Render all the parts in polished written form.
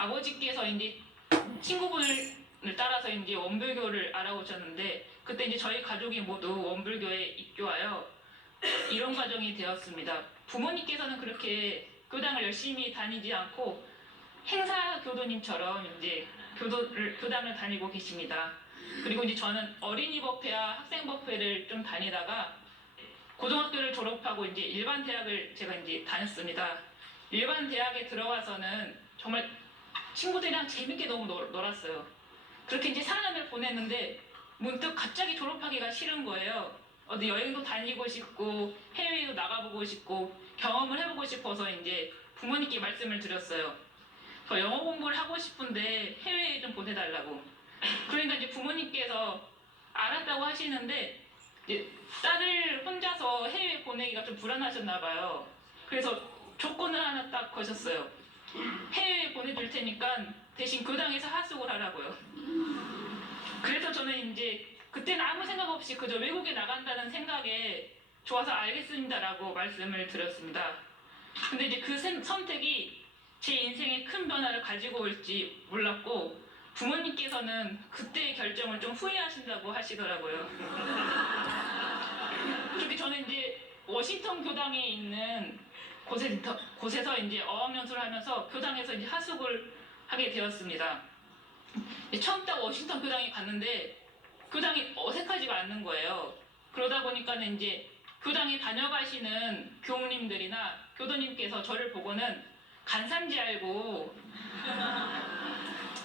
아버지께서 이제 친구분을 따라서 이제 원불교를 알아오셨는데 그때 이제 저희 가족이 모두 원불교에 입교하여 이런 과정이 되었습니다. 부모님께서는 그렇게 교당을 열심히 다니지 않고 행사 교도님처럼 이제 교당을 다니고 계십니다. 그리고 이제 저는 어린이 법회와 학생 법회를 좀 다니다가 고등학교를 졸업하고 이제 일반 대학을 제가 이제 다녔습니다. 일반 대학에 들어와서는 정말 친구들이랑 재밌게 너무 놀았어요. 그렇게 이제 4년을 보냈는데 문득 갑자기 졸업하기가 싫은 거예요. 어디 여행도 다니고 싶고 해외에도 나가보고 싶고 경험을 해보고 싶어서 이제 부모님께 말씀을 드렸어요. 저 영어 공부를 하고 싶은데 해외에 좀 보내달라고. 그러니까 이제 부모님께서 알았다고 하시는데 이제 딸을 혼자서 해외에 보내기가 좀 불안하셨나 봐요. 그래서 조건을 하나 딱 거셨어요. 해외에 보내줄 테니까 대신 교당에서 하숙을 하라고요. 그래서 저는 이제 그때는 아무 생각 없이 그저 외국에 나간다는 생각에 좋아서 알겠습니다라고 말씀을 드렸습니다. 근데 이제 그 선택이 제 인생에 큰 변화를 가지고 올지 몰랐고 부모님께서는 그때의 결정을 좀 후회하신다고 하시더라고요. 그렇게 저는 이제 워싱턴 교당에 있는 곳에서 이제 어학연수를 하면서 교당에서 이제 하숙을 하게 되었습니다. 처음 딱 워싱턴 교당에 갔는데 교당이 어색하지가 않는 거예요. 그러다 보니까는 이제 교당에 다녀가시는 교우님들이나 교도님께서 저를 보고는 간산지 알고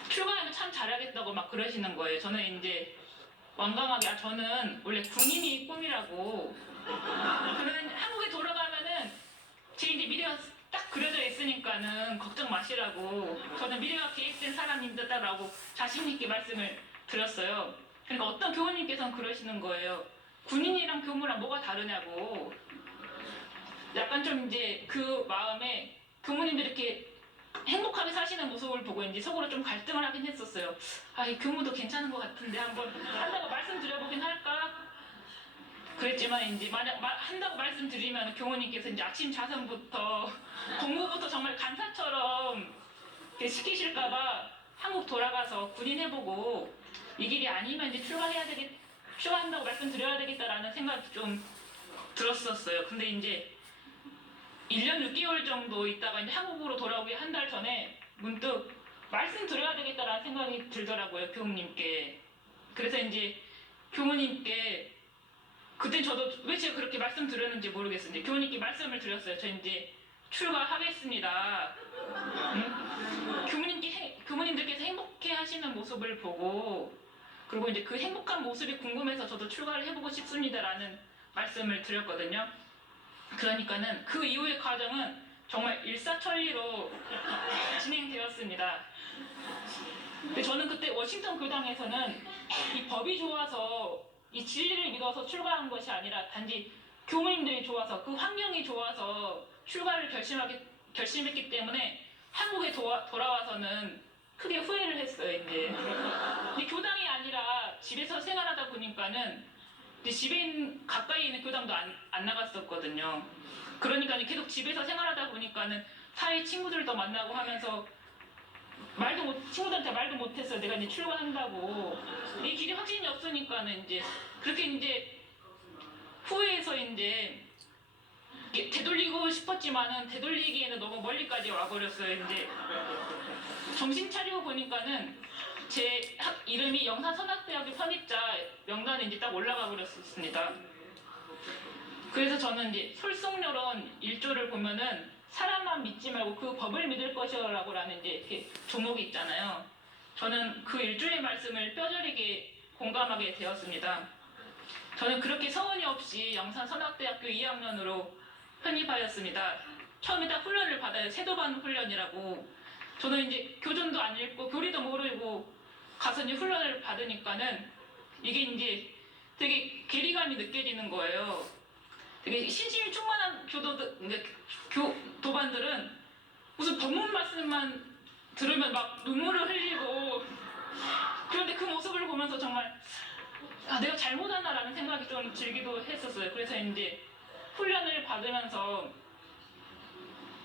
출가하면 참 잘하겠다고 막 그러시는 거예요. 저는 이제 완강하게 저는 원래 군인이 꿈이라고 그러면 한국에 돌아가면은 제 이제 미래가 딱 그려져 있으니까는 걱정 마시라고 저는 미래가 계획된 사람입니다라고 자신 있게 말씀을 드렸어요. 그러니까 어떤 교우님께서는 그러시는 거예요. 군인이랑 교무랑 뭐가 다르냐고. 약간 좀 이제 그 마음에 교무님들이 이렇게 행복하게 사시는 모습을 보고 이제 속으로 좀 갈등을 하긴 했었어요. 아, 이 교무도 괜찮은 것 같은데 한번 한다고 말씀드려보긴 할까? 그랬지만 이제 만약 한다고 말씀드리면 교무님께서 이제 아침 자선부터 공부부터 정말 간사처럼 시키실까봐 한국 돌아가서 군인 해보고 이 길이 아니면 이제 출가한다고 말씀드려야 되겠다라는 생각이 좀 들었었어요. 근데 이제 1년 6개월 정도 있다가 이제 한국으로 돌아오기 한 달 전에 문득 말씀드려야 되겠다라는 생각이 들더라고요, 교무님께. 그래서 이제 교무님께 그때 저도 왜 제가 그렇게 말씀드렸는지 모르겠어요. 교무님께 말씀을 드렸어요. 저 이제 출가하겠습니다. 교무님들께서 행복해 하시는 모습을 보고 그리고 이제 그 행복한 모습이 궁금해서 저도 출가를 해보고 싶습니다라는 말씀을 드렸거든요. 그러니까는 그 이후의 과정은 정말 일사천리로 진행되었습니다. 근데 저는 그때 워싱턴 교당에서는 이 법이 좋아서 이 진리를 믿어서 출가한 것이 아니라 단지 교무님들이 좋아서 그 환경이 좋아서 출가를 결심했기 때문에 한국에 돌아와서는 크게 후회를 했어요. 이제 근데 교당이 아니라 집에서 생활하다 보니까는 집에 가까이 있는 교당도 안 나갔었거든요. 그러니까 계속 집에서 생활하다 보니까는 사회 친구들도 만나고 하면서 친구들한테 말도 못했어요. 내가 이제 출가한다고. 이 길이 확신이 없으니까는 이제 그렇게 이제 후회해서 이제 되돌리고 싶었지만은 되돌리기에는 너무 멀리까지 와버렸어요. 이제 정신 차리고 보니까는 제 이름이 영산선악대학교 편입자 명단에 이제 딱 올라가 버렸습니다. 그래서 저는 이제 솔송려론 1조를 보면은 사람만 믿지 말고 그 법을 믿을 것이라고라는 이제 이렇게 조목이 있잖아요. 저는 그 1조의 말씀을 뼈저리게 공감하게 되었습니다. 저는 그렇게 서운이 없이 영산선악대학교 2학년으로 편입하였습니다. 처음에 딱 훈련을 받아요. 세도반 훈련이라고. 저는 이제 교준도 안 읽고 교리도 모르고 가서 이제 훈련을 받으니까는 이게 이제 되게 괴리감이 느껴지는 거예요. 되게 신심이 충만한 도반들은 무슨 법문 말씀만 들으면 막 눈물을 흘리고 그런데 그 모습을 보면서 정말 내가 잘못하나라는 생각이 좀 들기도 했었어요. 그래서 이제 훈련을 받으면서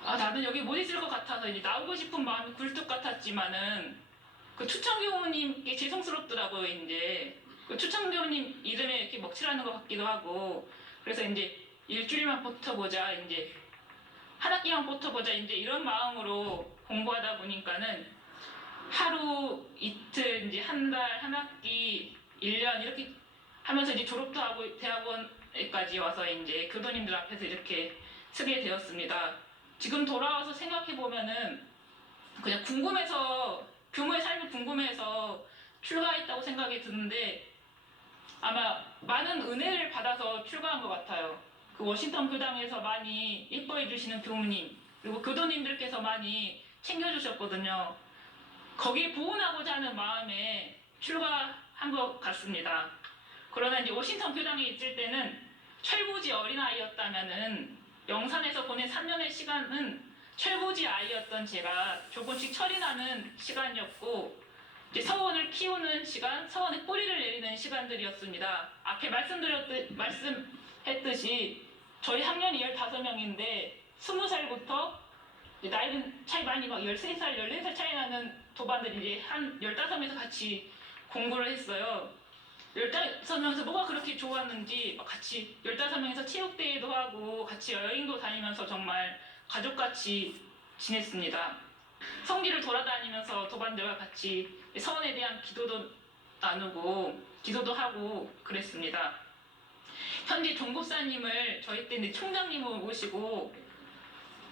나는 여기 못 있을 것 같아서 이제 나오고 싶은 마음이 굴뚝 같았지만은 그 추천교우님께 죄송스럽더라고요. 이제 그 추천교우님 이름에 이렇게 먹칠하는 것 같기도 하고 그래서 이제 일주일만 버텨보자 이제 한 학기만 버텨보자 이제 이런 마음으로 공부하다 보니까는 하루 이틀 이제 한 달 한 학기 1년 이렇게 하면서 이제 졸업도 하고 대학원까지 와서 이제 교도님들 앞에서 이렇게 쓰게 되었습니다. 지금 돌아와서 생각해 보면은 그냥 궁금해서 교무의 삶이 궁금해서 출가했다고 생각이 드는데 아마 많은 은혜를 받아서 출가한 것 같아요. 그 워싱턴 교당에서 많이 예뻐해 주시는 교무님 그리고 교도님들께서 많이 챙겨주셨거든요. 거기에 보훈하고자 하는 마음에 출가한 것 같습니다. 그러나 이제 워싱턴 교당에 있을 때는 철부지 어린아이였다면은 영산에서 보낸 3년의 시간은 철부지 아이였던 제가 조금씩 철이 나는 시간이었고 이제 서원을 키우는 시간, 서원의 뿌리를 내리는 시간들이었습니다. 앞에 말씀했듯이 저희 학년이 15명인데 20살부터 나이는 차이 많이 막 13살, 14살 차이 나는 도반들이 이제 한 15명에서 같이 공부를 했어요. 15명에서 뭐가 그렇게 좋았는지 같이 15명에서 체육대회도 하고 같이 여행도 다니면서 정말 가족같이 지냈습니다. 성지를 돌아다니면서 도반들과 같이 서원에 대한 기도도 나누고 기도도 하고 그랬습니다. 현재 종고사님을 저희 때 총장님을 모시고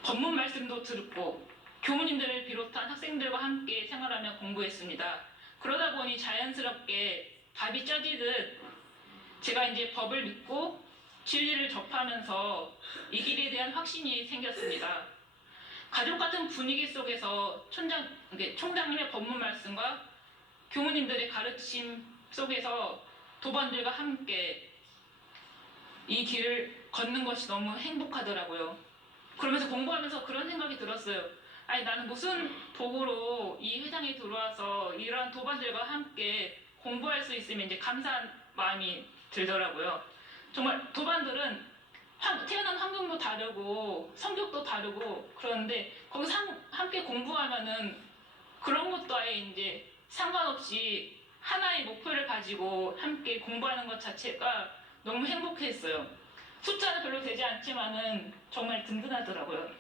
법문 말씀도 듣고 교무님들을 비롯한 학생들과 함께 생활하며 공부했습니다. 그러다 보니 자연스럽게 밥이 쪄지듯 제가 이제 법을 믿고 진리를 접하면서 이 길에 대한 확신이 생겼습니다. 가족 같은 분위기 속에서 총장님의 법문 말씀과 교무님들의 가르침 속에서 도반들과 함께 이 길을 걷는 것이 너무 행복하더라고요. 그러면서 공부하면서 그런 생각이 들었어요. 아니 나는 무슨 복으로 이 회장에 들어와서 이러한 도반들과 함께 공부할 수 있으면 이제 감사한 마음이 들더라고요. 정말 도반들은 태어난 환경도 다르고 성격도 다르고 그런데 거기서 함께 공부하면은 그런 것도 아예 이제 상관없이 하나의 목표를 가지고 함께 공부하는 것 자체가 너무 행복했어요. 숫자는 별로 되지 않지만은 정말 든든하더라고요.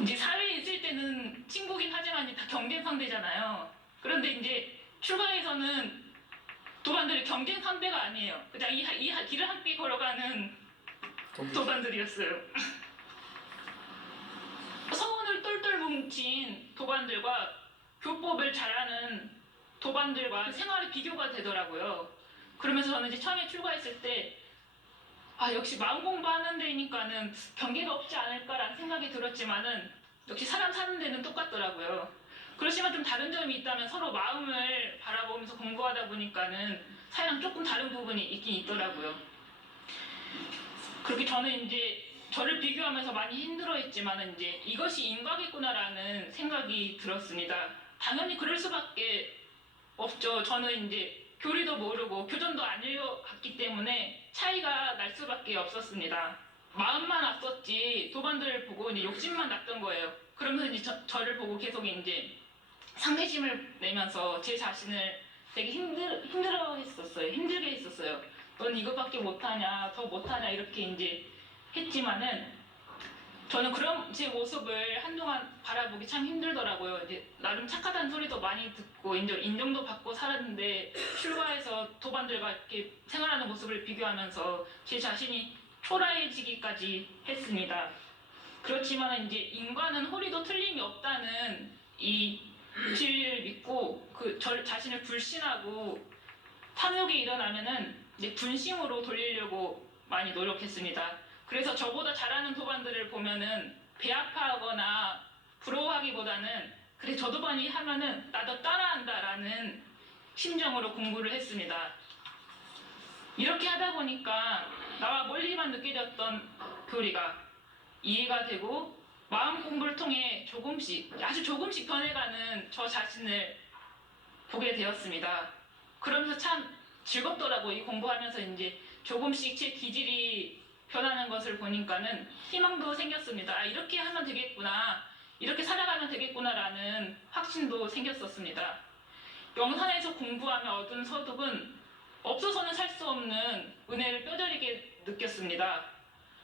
이제 사회에 있을 때는 친구긴 하지만 이제 다 경쟁 상대잖아요. 그런데 이제 출가에서는 도반들이 경쟁 상대가 아니에요. 그냥 이 길을 함께 걸어가는 도반들이었어요. 서원을 똘똘 뭉친 도반들과 교법을 잘하는 도반들과 생활의 비교가 되더라고요. 그러면서 저는 이제 처음에 출가했을 때 역시 마음 공부하는 데니까는 경계가 없지 않을까라는 생각이 들었지만은 역시 사람 사는 데는 똑같더라고요. 그렇지만 좀 다른 점이 있다면 서로 마음을 바라보면서 공부하다 보니까는 사회랑 조금 다른 부분이 있긴 있더라고요. 그렇게 저는 이제 저를 비교하면서 많이 힘들어했지만은 이제 이것이 인과겠구나라는 생각이 들었습니다. 당연히 그럴 수밖에 없죠. 저는 이제 교리도 모르고 교전도 안 읽어봤기 때문에 차이가 날 수밖에 없었습니다. 마음만 앞섰지 도반들을 보고 이제 욕심만 났던 거예요. 그러면서 이제 저를 보고 계속 이제 상대심을 내면서 제 자신을 되게 힘들게 했었어요. 넌 이것밖에 못하냐, 더 못하냐 이렇게 이제 했지만은 저는 그런 제 모습을 한동안 바라보기 참 힘들더라고요. 이제 나름 착하다는 소리도 많이 듣고 인정도 받고 살았는데 출가해서 도반들과 이렇게 생활하는 모습을 비교하면서 제 자신이 초라해지기까지 했습니다. 그렇지만 이제 인과는 호리도 틀림이 없다는 이 진리를 믿고 저 자신을 불신하고 탐욕이 일어나면은 이제 분심으로 돌리려고 많이 노력했습니다. 그래서 저보다 잘하는 도반들을 보면은 배 아파하거나 부러워하기보다는 그래 저 도반이 하면은 나도 따라한다라는 심정으로 공부를 했습니다. 이렇게 하다 보니까 나와 멀리만 느껴졌던 교리가 이해가 되고 마음 공부를 통해 아주 조금씩 변해가는 저 자신을 보게 되었습니다. 그러면서 참 즐겁더라고요. 이 공부하면서 이제 조금씩 제 기질이 변하는 것을 보니까는 희망도 생겼습니다. 아, 이렇게 하면 되겠구나, 이렇게 살아가면 되겠구나라는 확신도 생겼었습니다. 영산에서 공부하며 얻은 소득은 없어서는 살 수 없는 은혜를 뼈저리게 느꼈습니다.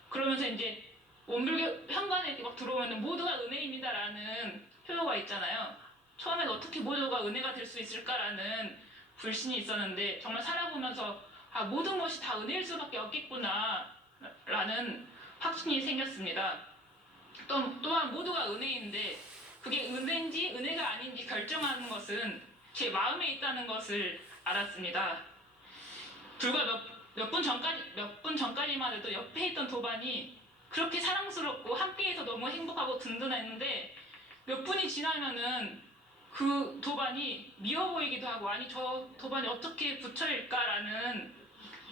그러면서 이제 원불교 현관에 막 들어오면 모두가 은혜입니다라는 표어가 있잖아요. 처음엔 어떻게 모두가 은혜가 될 수 있을까라는 불신이 있었는데 정말 살아보면서 아, 모든 것이 다 은혜일 수밖에 없겠구나 라는 확신이 생겼습니다. 또한 모두가 은혜인데 그게 은혜인지 은혜가 아닌지 결정하는 것은 제 마음에 있다는 것을 알았습니다. 불과 몇 분 전까지만 해도 옆에 있던 도반이 그렇게 사랑스럽고 함께해서 너무 행복하고 든든했는데 몇 분이 지나면은 그 도반이 미워 보이기도 하고 아니 저 도반이 어떻게 부처일까라는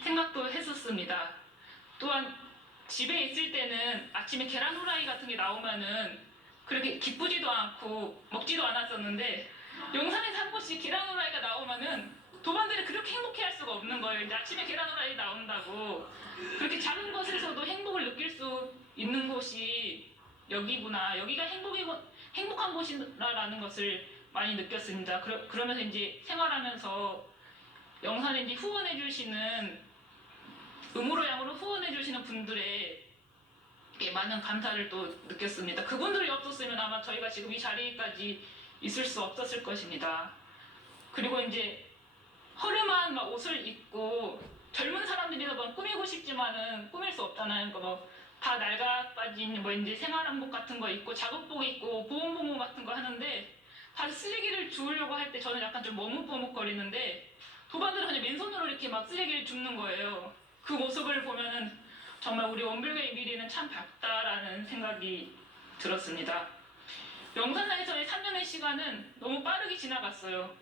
생각도 했었습니다. 또한 집에 있을 때는 아침에 계란 후라이 같은 게 나오면은 그렇게 기쁘지도 않고 먹지도 않았었는데 영산에서 한 번씩 계란 후라이가 나오면은 도반들이 그렇게 행복해할 수가 없는 거예요. 이제 아침에 계란 후라이 나온다고 그렇게 작은 것에서도 행복을 느낄 수 있는 곳이 여기구나, 여기가 행복한 곳이라는 것을 많이 느꼈습니다. 그러면서 이제 생활하면서 영산에 이제 후원해주시는 음으로 양으로 후원해주시는 분들의 많은 감사를 또 느꼈습니다. 그분들이 없었으면 아마 저희가 지금 이 자리까지 있을 수 없었을 것입니다. 그리고 이제 허름한 막 옷을 입고 젊은 사람들이다 보면 꾸미고 싶지만은 꾸밀 수 없잖아요. 그러니까 뭐 다 낡아 빠진 뭐 이제 생활한복 같은 거 입고 작업복 입고 보온복무 같은 거 하는데 다 쓰레기를 주우려고 할 때 저는 약간 좀 머뭇머뭇거리는데 도반들은 그냥 맨손으로 이렇게 막 쓰레기를 줍는 거예요. 그 모습을 보면은 정말 우리 원불교의 미래는 참 밝다라는 생각이 들었습니다. 영산사에서의 3년의 시간은 너무 빠르게 지나갔어요.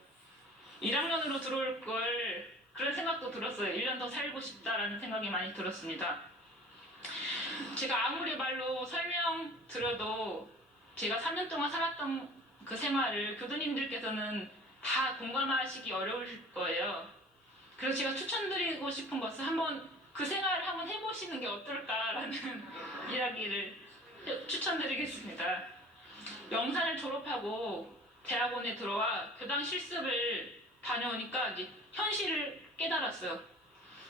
1학년으로 들어올 걸 그런 생각도 들었어요. 1년 더 살고 싶다라는 생각이 많이 들었습니다. 제가 아무리 말로 설명드려도 제가 3년 동안 살았던 그 생활을 교도님들께서는 다 공감하시기 어려울 거예요. 그래서 제가 추천드리고 싶은 것은 한번 그 생활을 한번 해보시는 게 어떨까라는 이야기를 추천드리겠습니다. 영산을 졸업하고 대학원에 들어와 교당 실습을 다녀오니까 이제 현실을 깨달았어요.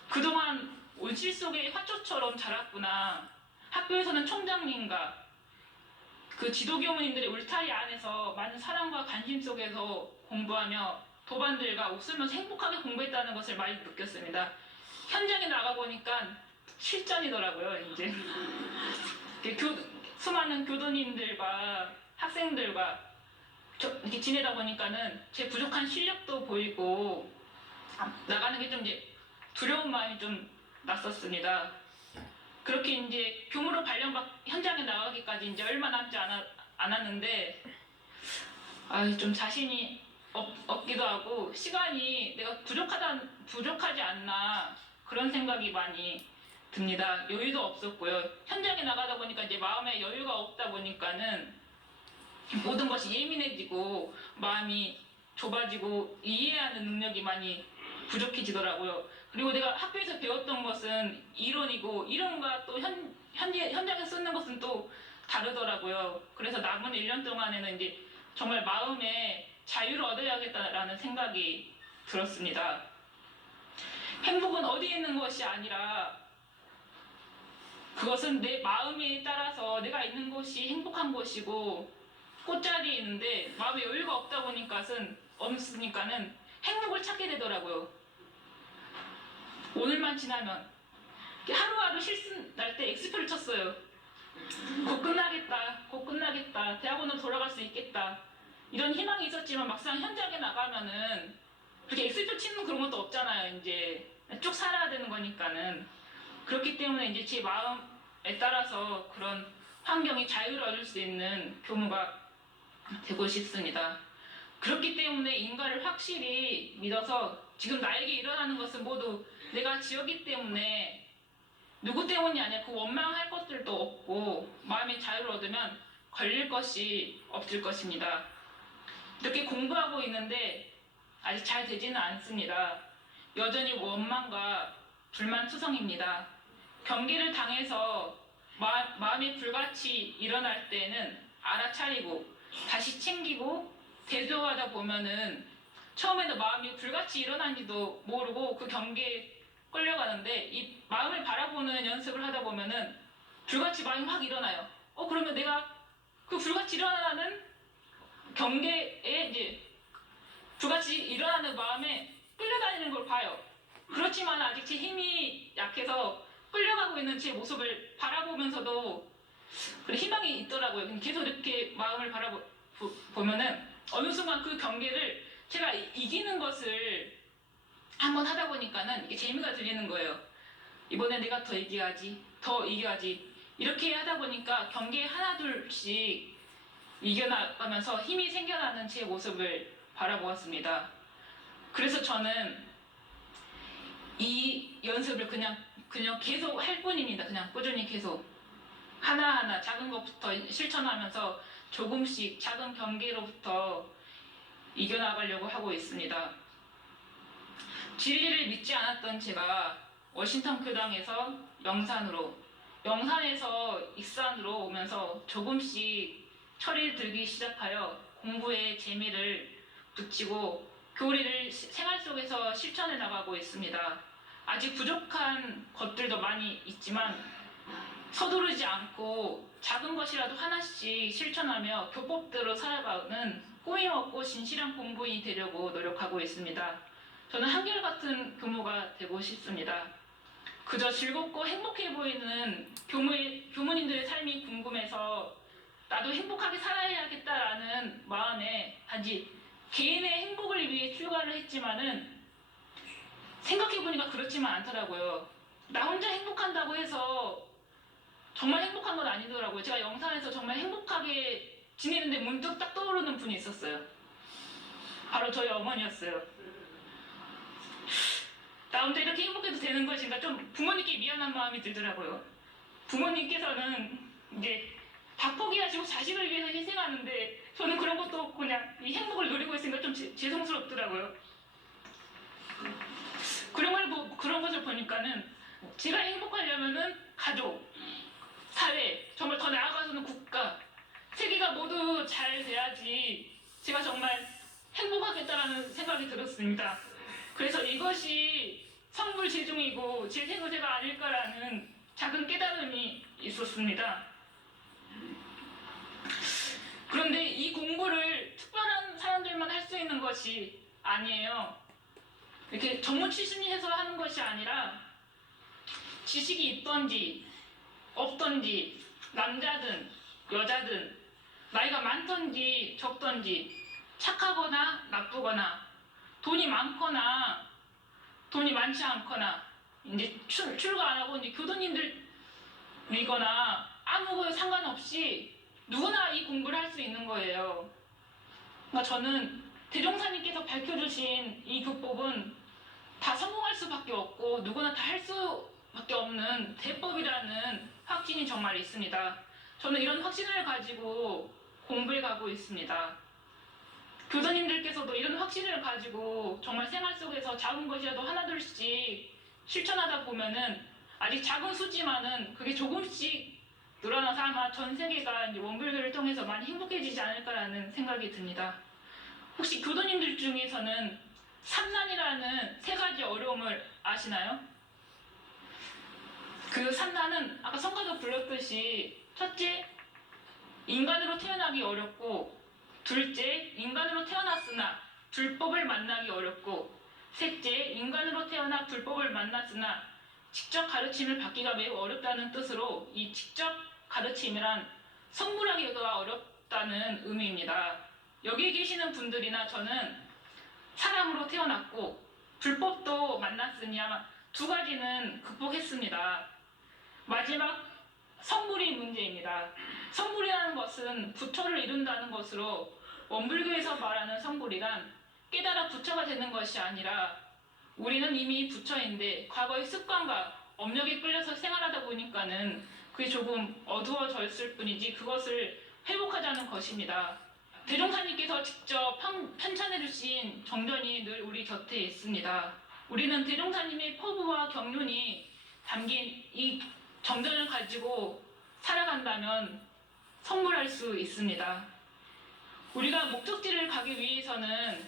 그동안 온실 속의 화초처럼 자랐구나. 학교에서는 총장님과 그 지도교무님들의 울타리 안에서 많은 사랑과 관심 속에서 공부하며 도반들과 웃으면서 행복하게 공부했다는 것을 많이 느꼈습니다. 현장에 나가보니까 실전이더라고요. 이제 수많은 교도님들과 학생들과 이렇게 지내다 보니까는 제 부족한 실력도 보이고 나가는 게 좀 이제 두려운 마음이 좀 났었습니다. 그렇게 이제 교무로 발령받 현장에 나가기까지 이제 얼마 남지 않았는데 좀 자신이 없기도 하고 시간이 내가 부족하지 않나 그런 생각이 많이 듭니다. 여유도 없었고요. 현장에 나가다 보니까 이제 마음에 여유가 없다 보니까는 모든 것이 예민해지고 마음이 좁아지고 이해하는 능력이 많이 부족해지더라고요. 그리고 내가 학교에서 배웠던 것은 이론이고 이론과 또 현장에서 쓰는 것은 또 다르더라고요. 그래서 남은 1년 동안에는 이제 정말 마음에 자유를 얻어야겠다라는 생각이 들었습니다. 행복은 어디에 있는 것이 아니라 그것은 내 마음에 따라서 내가 있는 곳이 행복한 곳이고 꽃자리에 있는데 마음에 여유가 없다 없으니까는 행복을 찾게 되더라고요. 오늘만 지나면 하루하루 실수 날 때 엑스표를 쳤어요. 곧 끝나겠다. 대학원으로 돌아갈 수 있겠다. 이런 희망이 있었지만 막상 현장에 나가면은 그렇게 엑스표 치는 그런 것도 없잖아요. 이제 쭉 살아야 되는 거니까는. 그렇기 때문에 이제 제 마음에 따라서 그런 환경이 자유를 얻을 수 있는 교무가 되고 싶습니다. 그렇기 때문에 인간을 확실히 믿어서 지금 나에게 일어나는 것은 모두 내가 지었기 때문에 누구 때문이 아니라 그 원망할 것들도 없고 마음의 자유를 얻으면 걸릴 것이 없을 것입니다. 이렇게 공부하고 있는데 아직 잘 되지는 않습니다. 여전히 원망과 불만투성입니다. 경계를 당해서 마음이 불같이 일어날 때는 알아차리고 다시 챙기고 대조하다 보면은 처음에는 마음이 불같이 일어난지도 모르고 그 경계에 끌려가는데 이 마음을 바라보는 연습을 하다 보면은 불같이 마음이 확 일어나요. 그러면 내가 그 불같이 일어나는 경계에 이제 불같이 일어나는 마음에 끌려다니는 걸 봐요. 그렇지만 아직 제 힘이 약해서 끌려가고 있는 제 모습을 바라보면서도 희망이 있더라고요. 계속 이렇게 마음을 바라보면은 어느 순간 그 경계를 제가 이기는 것을 한번 하다 보니까는 이게 재미가 들리는 거예요. 이번에 내가 더 이겨야지, 더 이겨야지. 이렇게 하다 보니까 경계 하나 둘씩 이겨나가면서 힘이 생겨나는 제 모습을 바라보았습니다. 그래서 저는 이 연습을 그냥 계속 할 뿐입니다. 그냥 꾸준히 계속 하나하나 작은 것부터 실천하면서 조금씩 작은 경계로부터 이겨나가려고 하고 있습니다. 진리를 믿지 않았던 제가 워싱턴 교당에서 영산에서 익산으로 오면서 조금씩 철이 들기 시작하여 공부에 재미를 붙이고 교리를 생활 속에서 실천해 나가고 있습니다. 아직 부족한 것들도 많이 있지만 서두르지 않고 작은 것이라도 하나씩 실천하며 교법대로 살아가는 꾸밈없고 진실한 공부인이 되려고 노력하고 있습니다. 저는 한결같은 교무가 되고 싶습니다. 그저 즐겁고 행복해 보이는 교무님들의 삶이 궁금해서 나도 행복하게 살아야겠다라는 마음에 단지 개인의 행복을 위해 출가를 했지만은 생각해보니까 그렇지만 않더라고요. 나 혼자 행복한다고 해서 정말 행복한 건 아니더라고요. 제가 영상에서 정말 행복하게 지내는데 문득 딱 떠오르는 분이 있었어요. 바로 저희 어머니였어요. 나 혼자 이렇게 행복해도 되는 것인가 좀 부모님께 미안한 마음이 들더라고요. 부모님께서는 이제 다 포기하시고 자식을 위해서 희생하는데 저는 그런 것도 없고 그냥 이 행복을 누리고 있으니까 좀 죄송스럽더라고요. 그런 것을 보니까는 제가 행복하려면은 가족, 사회, 정말 더 나아가서는 국가, 세계가 모두 잘 돼야지 제가 정말 행복하겠다라는 생각이 들었습니다. 그래서 이것이 성불지중이고 제 생의제가 아닐까라는 작은 깨달음이 있었습니다. 그런데 이 공부를 특별한 사람들만 할 수 있는 것이 아니에요. 이렇게 전문 출신이 해서 하는 것이 아니라 지식이 있던지 없던지 남자든 여자든 나이가 많던지 적던지 착하거나 나쁘거나 돈이 많거나 돈이 많지 않거나 이제 출가 안 하고 이제 교도님들이거나 아무 상관없이 누구나 이 공부를 할 수 있는 거예요. 그러니까 저는 대종사님께서 밝혀주신 이 교법은 다 성공할 수밖에 없고 누구나 다 할 수밖에 없는 대법이라는 확신이 정말 있습니다. 저는 이런 확신을 가지고 공부해 가고 있습니다. 교사님들께서도 이런 확신을 가지고 정말 생활 속에서 작은 것이라도 하나둘씩 실천하다 보면은 아직 작은 수지만은 그게 조금씩 늘어나서 아마 전 세계가 이제 원불교를 통해서 많이 행복해지지 않을까라는 생각이 듭니다. 혹시 교도님들 중에서는 삼난이라는 세 가지 어려움을 아시나요? 그 삼난은 아까 성가도 불렀듯이 첫째, 인간으로 태어나기 어렵고 둘째, 인간으로 태어났으나 불법을 만나기 어렵고 셋째, 인간으로 태어나 불법을 만났으나 직접 가르침을 받기가 매우 어렵다는 뜻으로 이 직접 가르침이란 성불하기가 어렵다는 의미입니다. 여기 계시는 분들이나 저는 사람으로 태어났고 불법도 만났으니 아마 두 가지는 극복했습니다. 마지막 성불이 문제입니다. 성불이라는 것은 부처를 이룬다는 것으로 원불교에서 말하는 성불이란 깨달아 부처가 되는 것이 아니라 우리는 이미 부처인데 과거의 습관과 업력에 끌려서 생활하다 보니까는 그게 조금 어두워졌을 뿐이지 그것을 회복하자는 것입니다. 대종사님께서 직접 편찬해 주신 정전이 늘 우리 곁에 있습니다. 우리는 대종사님의 포부와 경륜이 담긴 이 정전을 가지고 살아간다면 선물할 수 있습니다. 우리가 목적지를 가기 위해서는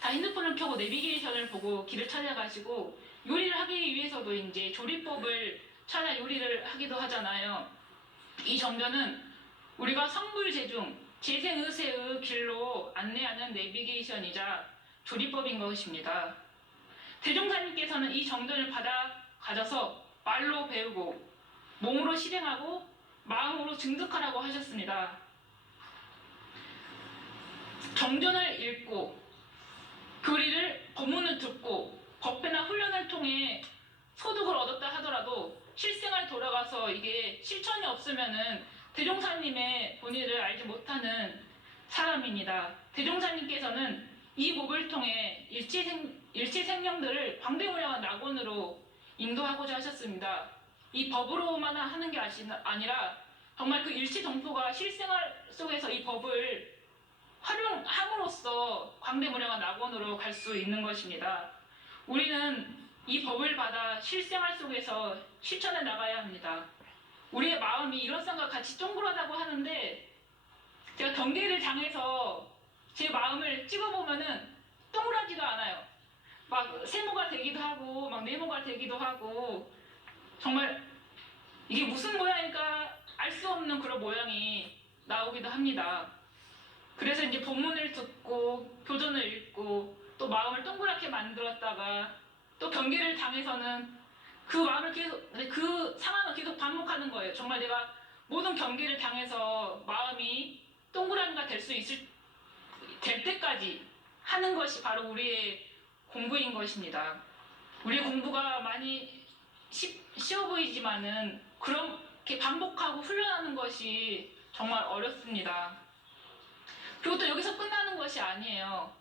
다 핸드폰을 켜고 내비게이션을 보고 길을 찾아가시고 요리를 하기 위해서도 이제 조리법을 찾아 요리를 하기도 하잖아요. 이 정전은 우리가 성불재중, 재생의세의 길로 안내하는 내비게이션이자 조리법인 것입니다. 대종사님께서는 이 정전을 받아 가져서 말로 배우고 몸으로 실행하고 마음으로 증득하라고 하셨습니다. 정전을 읽고 교리를 법문을 듣고 법회나 훈련을 통해 소득을 얻었다 하더라도 실생활 돌아가서 이게 실천이 없으면은 대종사님의 본의를 알지 못하는 사람입니다. 대종사님께서는 이 법을 통해 일체 생명들을 광대무량한 낙원으로 인도하고자 하셨습니다. 이 법으로만 하는 게 아니라 정말 그 일체 정토가 실생활 속에서 이 법을 활용함으로써 광대무량한 낙원으로 갈 수 있는 것입니다. 우리는 이 법을 받아 실생활 속에서 실천해 나가야 합니다. 우리의 마음이 일원상과 같이 동그랗다고 하는데 제가 경계를 당해서 제 마음을 찍어보면은 동그랗지가 않아요. 막 세모가 되기도 하고 막 네모가 되기도 하고 정말 이게 무슨 모양일까 알 수 없는 그런 모양이 나오기도 합니다. 그래서 이제 본문을 듣고 교전을 읽고 또 마음을 동그랗게 만들었다가 또 경계를 당해서는 그 마음을 계속 그 상황을 계속 반복하는 거예요. 정말 내가 모든 경계를 당해서 마음이 동그라미가 될 때까지 하는 것이 바로 우리의 공부인 것입니다. 우리의 공부가 많이 쉬워 보이지만은 그렇게 반복하고 훈련하는 것이 정말 어렵습니다. 그리고 또 여기서 끝나는 것이 아니에요.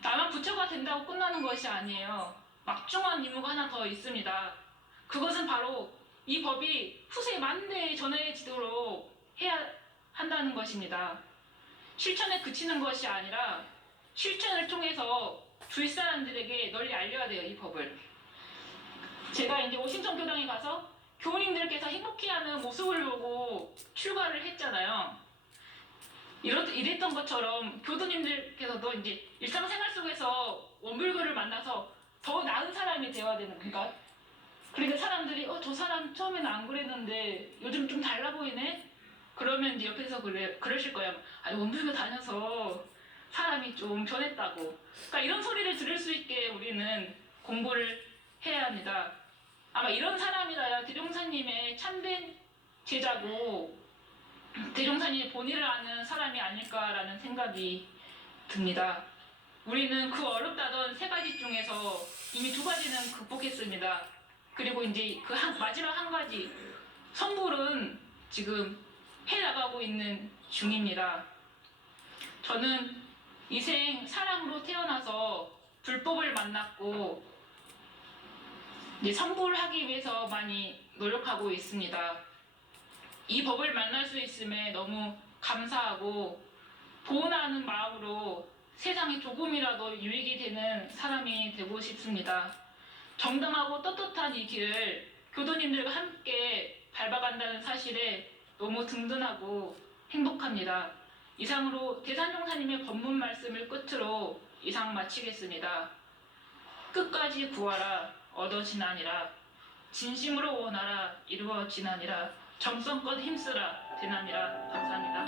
나만 부처가 된다고 끝나는 것이 아니에요. 막중한 임무가 하나 더 있습니다. 그것은 바로 이 법이 후세 만대에 전해지도록 해야 한다는 것입니다. 실천에 그치는 것이 아니라 실천을 통해서 주위 사람들에게 널리 알려야 돼요, 이 법을. 제가 이제 오신천 교당에 가서 교우님들께서 행복해하는 모습을 보고 출가를 했잖아요. 이랬던 것처럼 교도님들께서도 이제 일상생활 속에서 원불교를 만나서 더 나은 사람이 되어야 되는 건가? 그러니까 사람들이 저 사람 처음에는 안 그랬는데 요즘 좀 달라 보이네? 그러면 이제 옆에서 그러실 거예요. 아니 원불교 다녀서 사람이 좀 변했다고. 그러니까 이런 소리를 들을 수 있게 우리는 공부를 해야 합니다. 아마 이런 사람이라야 대종사님의 참된 제자고 대종사님의 본의를 아는 사람이 아닐까라는 생각이 듭니다. 우리는 그 어렵다던 세 가지 중에서 이미 두 가지는 극복했습니다. 그리고 이제 그 마지막 한 가지 성불은 지금 해나가고 있는 중입니다. 저는 이생 사람으로 태어나서 불법을 만났고 이제 성불하기 위해서 많이 노력하고 있습니다. 이 법을 만날 수 있음에 너무 감사하고 보온하는 마음으로 세상에 조금이라도 유익이 되는 사람이 되고 싶습니다. 정당하고 떳떳한 이 길을 교도님들과 함께 밟아간다는 사실에 너무 든든하고 행복합니다. 이상으로 대산종사님의 법문 말씀을 끝으로 이상 마치겠습니다. 끝까지 구하라 얻어지나니라 진심으로 원하라 이루어지나니라 정성껏 힘쓰라 되나니라. 감사합니다.